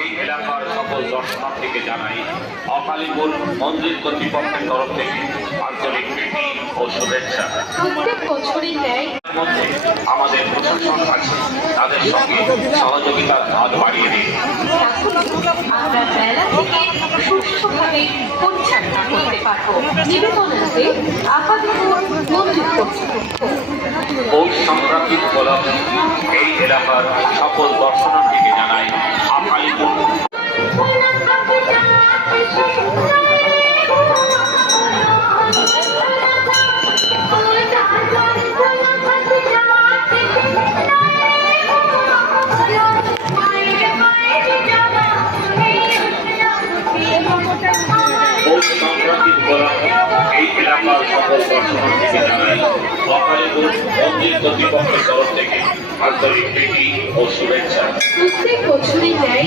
এই এলাকার সকল দর্শনার্থীকে জানাই অকালীপুর মন্দির কর্তৃপক্ষের তরফ থেকে আন্তরিক প্রীতি ও শুভেচ্ছা। প্রত্যেক বছরই ন্যায় মধ্যে আমাদের প্রশাসন আছে, তাদের সঙ্গে সহযোগিতার হাত বাড়িয়ে দিন। আমরা মেলা থেকে সুষ্ঠুভাবে পরিচালনা করতে পারবো। নিবেদনাতে আকালীপুর মন্দির কর্তৃপক্ষ। পৌষ সংক্রান্তি উপলক্ষে এই এলাকার সকল দর্শনার্থীকে জানাই আকালীপুর এই এলাকার সকল দর্শনার্থীকে জানাই অকালীপুর মন্দির কর্তৃপক্ষের তরফ থেকে আন্তরিক প্রীতি ও শুভেচ্ছা। প্রত্যেক বছরই ন্যায়